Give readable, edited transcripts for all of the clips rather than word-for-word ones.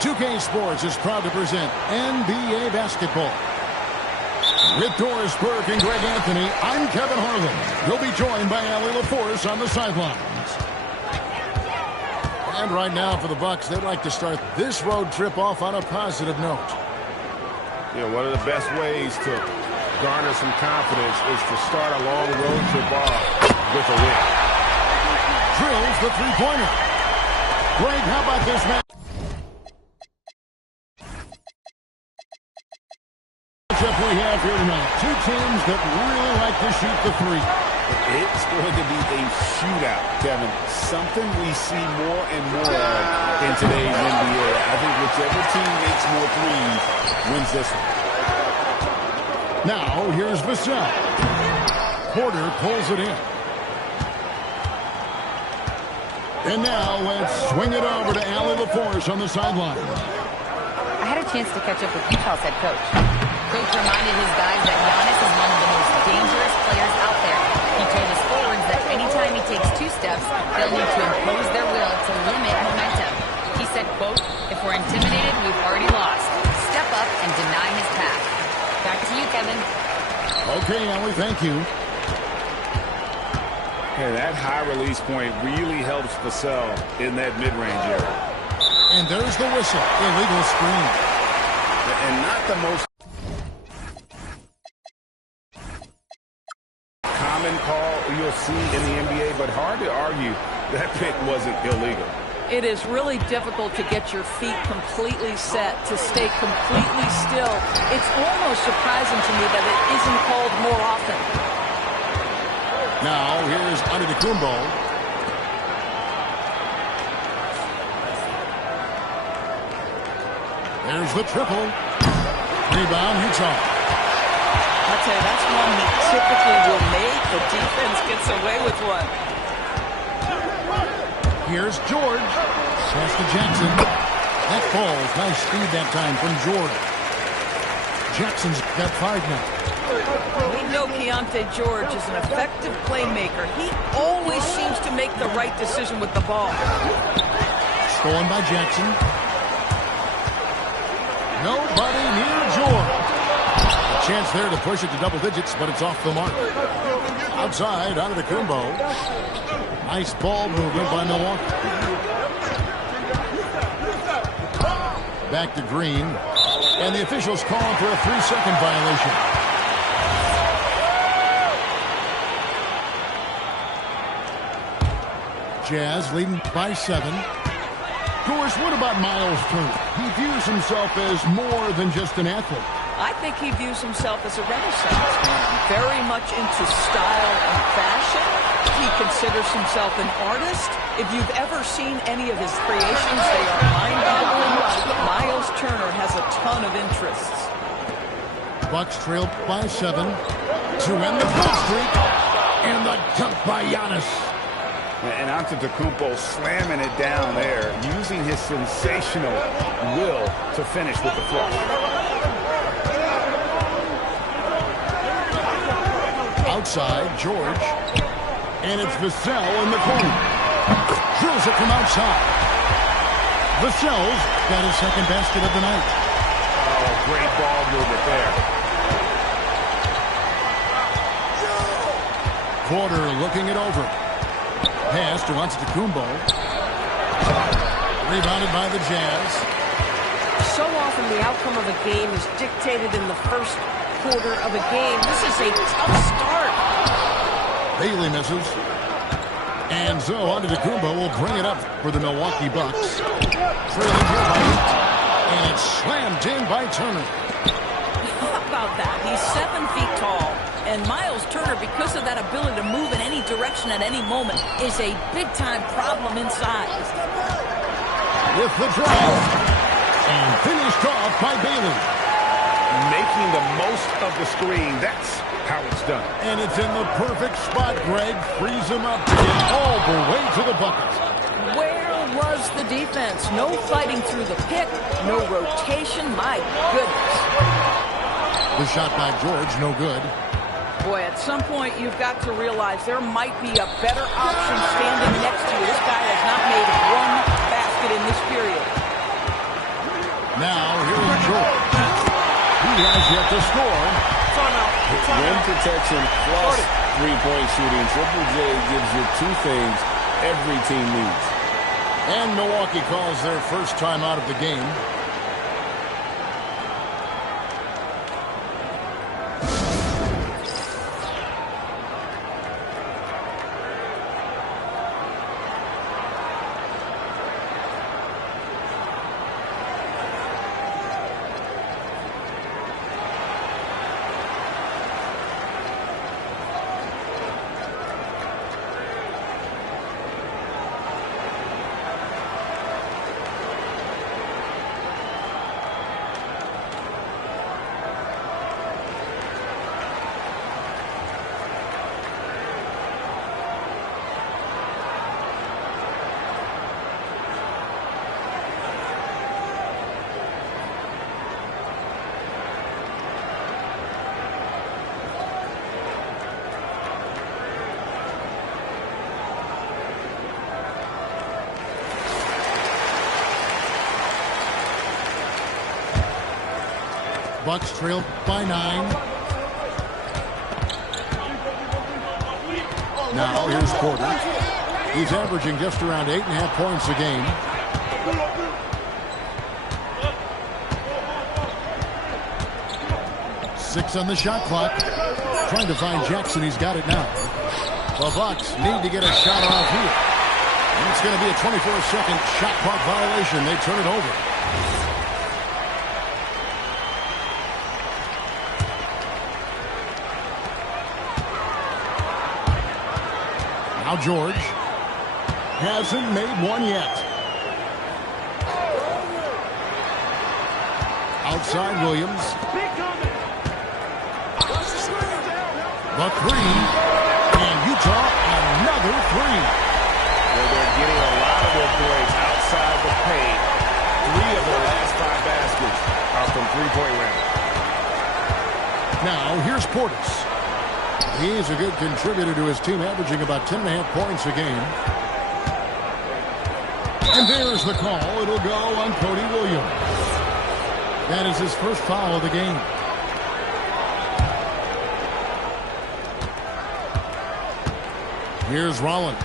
2K Sports is proud to present NBA basketball. With Doris Burke and Greg Anthony, I'm Kevin Harlan. We'll be joined by Allie LaForce on the sidelines. And right now for the Bucks, they'd like to start this road trip off on a positive note. Yeah, one of the best ways to garner some confidence is to start a long road trip off with a win. Drills the three-pointer. Greg, how about this match? We have here tonight two teams that really like to shoot the three. It's going to be a shootout, Kevin. Something we see more and more of in today's NBA. I think whichever team makes more threes wins this one. Now, here's Vassell. Porter pulls it in. And now, let's swing it over to Allie LaForce on the sideline. I had a chance to catch up with Utah's head coach. Coach reminded his guys that Giannis is one of the most dangerous players out there. He told his forwards that anytime he takes two steps, they'll need to impose their will to limit momentum. He said, quote, "If we're intimidated, we've already lost. Step up and deny his path." Back to you, Kevin. Okay, Allie, thank you. Hey, that high release point really helps Vassell in that mid-range area. And there's the whistle. Illegal screen. And not the most common call you'll see in the NBA, but hard to argue that pick wasn't illegal. It is really difficult to get your feet completely set, to stay completely still. It's almost surprising to me that it isn't called more often. Now, here's Antetokounmpo. There's the triple. Rebound, Utah. I'll tell you, that's one he typically will make. The defense gets away with one. Here's George. Pass to Jackson. That falls. Nice speed that time from George. Jackson's got 5 now. We know Keontae George is an effective playmaker. He always seems to make the right decision with the ball. Stolen by Jackson. Nobody near George. A chance there to push it to double digits, but it's off the mark. Outside, Antetokounmpo. Nice ball movement by Milwaukee. Back to Green. And the officials calling for a 3-second violation. Jazz leading by 7. Doris, what about Miles Turner? He views himself as more than just an athlete. I think he views himself as a renaissance man, very much into style and fashion. He considers himself an artist. If you've ever seen any of his creations, they are mind-boggling. Miles Turner has a ton of interests. Bucks trailed by 7 to end the full streak. And the dunk by Giannis. And Antetokounmpo slamming it down there, using his sensational will to finish with the flush. Outside, George. And it's Vassell in the corner. Drills it from outside. Vassell's got his second basket of the night. Oh, great ball movement there. Porter looking it over. Pass to Antetokounmpo. Rebounded by the Jazz. So often the outcome of a game is dictated in the first quarter of a game. This is a tough start. Bailey misses. And so Antetokounmpo will bring it up for the Milwaukee Bucks. Trailing here by 8. And it's slammed in by Turner. How about that? He's 7 feet tall. And Miles Turner, because of that ability to move in any direction at any moment, is a big-time problem inside. With the drive. And finished off by Bailey. Making the most of the screen. That's how it's done. And it's in the perfect spot, Greg. Frees him up to get all the way to the bucket. Where was the defense? No fighting through the pick. No rotation. My goodness. The shot by George, no good. Boy, at some point, you've got to realize there might be a better option standing next to you. This guy has not made one basket in this period. Now, here is George. He has yet to score. Rim protection plus three-point shooting. Triple J gives you two things every team needs. And Milwaukee calls their first time out of the game. Bucks trail by 9. Now here's Porter. He's averaging just around 8.5 points a game. Six on the shot clock. Trying to find Jackson. He's got it now. The Bucks need to get a shot off here. And it's going to be a 24-second shot clock violation. They turn it over. Now George hasn't made one yet. Outside Williams. The three. And Utah another three. Well, they're getting a lot of their points outside the paint. 3 of their last 5 baskets are from three-point range. Now here's Portis. He's a good contributor to his team, averaging about 10.5 points a game. And there's the call. It'll go on Cody Williams. That is his first foul of the game. Here's Rollins.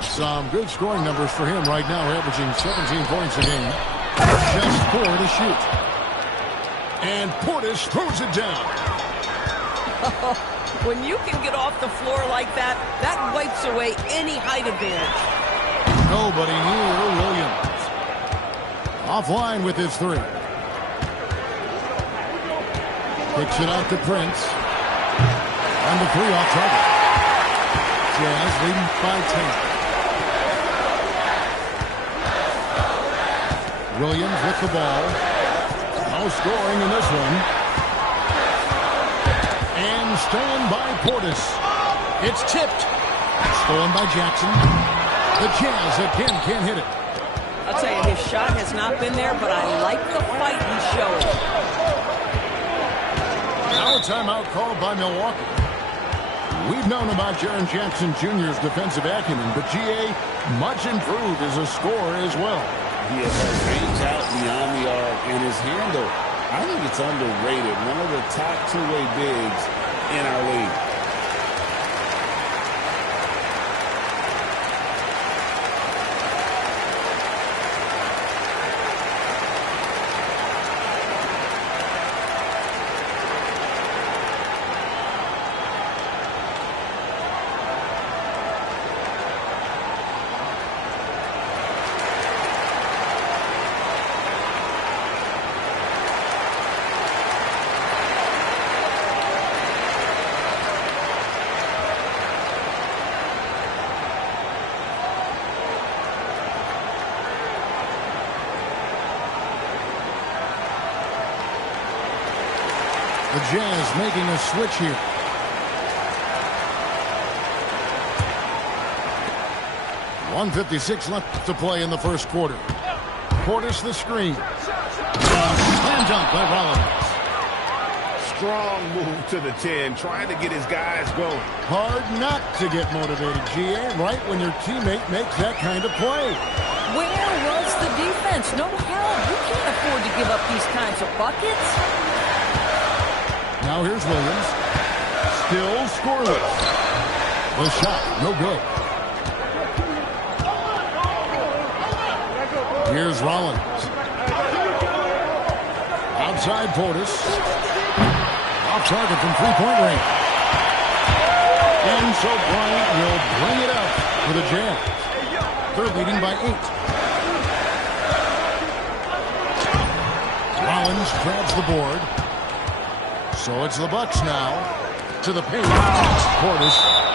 Some good scoring numbers for him right now, averaging 17 points a game. Just 4 to shoot. And Portis throws it down. When you can get off the floor like that, that wipes away any height advantage. Nobody near Williams. Offline with his 3. Kicks it out to Prince. And the 3 off target. Jazz leading by 10. Williams with the ball. No scoring in this one. And stolen by Portis. It's tipped. Stolen by Jackson. The Jazz again can't hit it. I'll tell you, his shot has not been there, but I like the fight he's showing. Now a timeout called by Milwaukee. We've known about Jaren Jackson Jr.'s defensive acumen, but G.A. much improved as a scorer as well. He has range out beyond the arc, and his handle, I think it's underrated. One of the top two-way bigs in our league. The Jazz making a switch here. .156 left to play in the first quarter. Portis the screen. Slam dunk by Rollins. Strong move to the 10, trying to get his guys going. Hard not to get motivated, G.A., right when your teammate makes that kind of play. Where was the defense? No help. You can't afford to give up these kinds of buckets. Now here's Williams. Still scoreless. The shot, no good. Here's Rollins. Outside Portis. Off target from three-point range. And so Bryant will bring it up for the Jazz. They're leading by 8. Rollins grabs the board. So it's the Bucks now to the paint. Portis